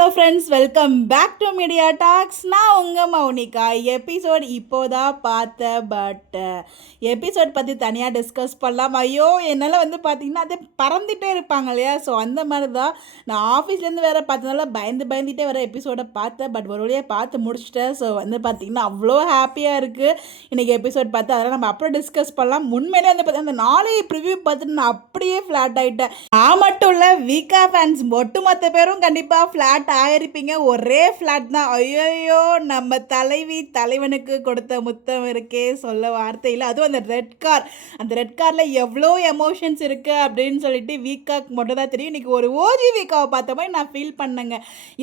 Hello friends, welcome back to Media Talks. நான் உங்கள் Mounika. Episode இப்போதான் பார்த்தேன். எபிசோட் பற்றி தனியாக டிஸ்கஸ் பண்ணலாம். ஐயோ, என்னால் பார்த்தீங்கன்னா அது பறந்துகிட்டே இருப்பாங்க இல்லையா? ஸோ அந்த மாதிரி தான் நான் ஆஃபீஸ்லேருந்து வேறு பார்த்ததுனால பயந்துகிட்டே வர எபிசோடை பார்த்தேன். பட் ஒரு வழியாக பார்த்து முடிச்சிட்டேன். ஸோ பார்த்தீங்கன்னா அவ்வளோ ஹாப்பியாக இருக்குது இன்றைக்கி எபிசோட் பார்த்து. அதெல்லாம் நம்ம அப்புறம் டிஸ்கஸ் பண்ணலாம். உண்மையிலே பார்த்தீங்கன்னா அந்த நாளை ப்ரிவ்யூ பார்த்துட்டு நான் அப்படியே ஃப்ளாட் ஆகிட்டேன். நான் மட்டும் இல்லை, வீக்கா ஃபேன்ஸ் ஒட்டுமொத்த பேரும் கண்டிப்பாக ஃப்ளாட் ஆயிருப்பீங்க. ஒரே ஃப்ளாட் தான். ஐயோ, நம்ம தலைவனுக்கு கொடுத்த முத்தம் இருக்கே, சொல்ல வார்த்தை இல்லை. அதுவும் அந்த ரெட் காரில் எவ்வளோ எமோஷன்ஸ் இருக்குது அப்படின்னு சொல்லிட்டு வீக்காக்கு மட்டும் தான் தெரியும். இன்றைக்கி ஒரு ஓஜி வீக்காவை பார்த்த மாதிரி நான் ஃபீல் பண்ணேங்க.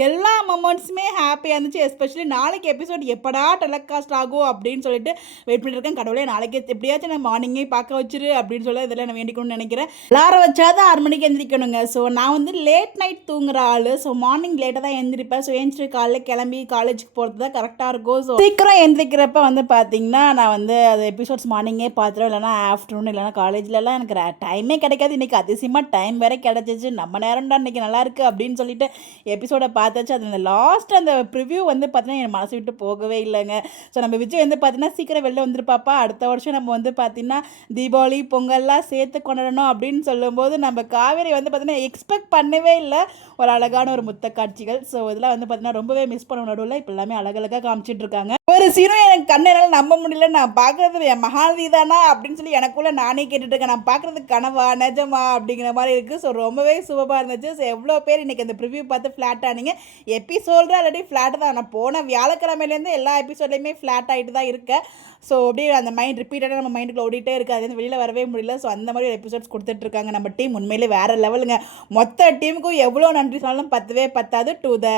எல்லா மொமெண்ட்ஸுமே ஹாப்பியாக இருந்துச்சு. எஸ்பெஷலி நாளைக்கு எபிசோட் எப்படா டெலிகாஸ்ட் ஆகும் அப்படின்னு சொல்லிட்டு வெயிட் பண்ணியிருக்கேன். கடவுளே, நாளைக்கு எப்படியாச்சும் நான் மார்னிங்கே பார்க்க வச்சிரு அப்படின்னு சொல்லி இதெல்லாம் நான் வேண்டிக்கணும்னு நினைக்கிறேன். எல்லாரும் வச்சாதான் 6 மணிக்கு எந்திரிக்கணுங்க. ஸோ நான் லேட் நைட் தூங்குற ஆள். ஸோ மார்னிங் லேட்டாக தான் எழுந்திரிப்பேன். ஸோ எழுந்திரிச்சு காலையில் கிளம்பி காலேஜுக்கு போகிறது தான் கரெக்டாக இருக்கும். ஸோ சீக்கிரம் எழுந்திரிக்கிறப்ப பார்த்தீங்கன்னா நான் அது எபிசோட்ஸ் மார்னிங்கே பார்த்துருவேன். இல்லைனா ஆஃப்டர்நூன், இல்லைனா காலேஜ்லலாம் எனக்கு டைமே கிடைக்காது. இன்றைக்கி அதிசயமாக டைம் வேறு கிடச்சிச்சு. நம்ம நேரம் தான் இன்றைக்கி நல்லாயிருக்கு அப்படின்னு சொல்லிட்டு எபிசோடை பார்த்தாச்சு. அது அந்த லாஸ்ட் அந்த ப்ரிவ்யூ பார்த்தீங்கன்னா என் மனசு விட்டு போகவே இல்லைங்க. ஸோ நம்ம விஜய் பார்த்தீங்கன்னா சீக்கிரம் வெளில வந்துருப்பாப்பா, அடுத்த வருஷம் நம்ம பார்த்தீங்கன்னா தீபாவளி பொங்கல்லாம் சேர்த்து கொண்டாடணும் அப்படின்னு சொல்லும்போது நம்ம காவேரி பார்த்தீங்கன்னா எக்ஸ்பெக்ட் பண்ணவே இல்லை. ஒரு அழகான ஒரு முத்த காட்சிகள். ஸோ இதெல்லாம் பார்த்தீங்கன்னா ரொம்பவே மிஸ் பண்ண நடுவில் இப்போ எல்லாமே அழகழகாக காமிச்சிட்டு இருக்காங்க. ஒரு சீனும் எனக்கு கண்ணெல்லாம் நம்ப முடியல. நான் பார்க்குறது என் மகாநதி தானா அப்படின்னு சொல்லி எனக்குள்ள நானே கேட்டுட்டு இருக்கேன். நான் பார்க்குறது கனவா நிஜமா அப்படிங்கிற மாதிரி இருக்குது. ஸோ ரொம்பவே சூப்பராக இருந்துச்சு. ஸோ எவ்வளோ பேர் இன்றைக்கி அந்த ப்ரிவ்யூ பார்த்து ஃப்ளாட் ஆனீங்க. எபிசோடு ஆல்ரெடி ஃப்ளாட் தான். நான் போன வியாழக்கிழமையிலேருந்து எல்லா எபிசோட்லையுமே ஃப்ளாட் ஆகிட்டு தான் இருக்கேன். ஸோ அப்படியே அந்த மைண்ட் ரிப்பீட்டடாக நம்ம மைண்டுக்குள்ள ஓடிட்டே இருக்குது. அது வெளியில் வரவே முடியல. ஸோ அந்த மாதிரி ஒரு எபிசோட்ஸ் கொடுத்துட்ருக்காங்க நம்ம டீம். உண்மையிலே வேறு லெவலுங்க. மொத்த டீமுக்கும் எவ்வளோ நன்றி சொன்னாலும் பத்தவே பத்தாது. To the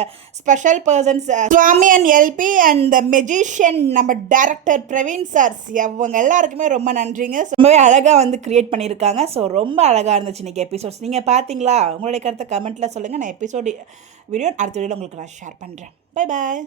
special persons Swami and LP and the magician நம்ம டைரக்டர் பிரவீன் சார்ஸ், அவங்க எல்லாருக்குமே ரொம்ப நன்றிங்க. ரொம்பவே அழகாக கிரியேட் பண்ணியிருக்காங்க. ஸோ ரொம்ப அழகாக இருந்துச்சு இன்றைக்கி எபிசோட்ஸ். நீங்கள் பார்த்தீங்களா? உங்களுடைய கருத்தை கமெண்ட்டில் சொல்லுங்கள். நான் எபிசோடு வீடியோ அடுத்த வீடியோவில் உங்களுக்கு நான் ஷேர் பண்ணுறேன். Bye bye.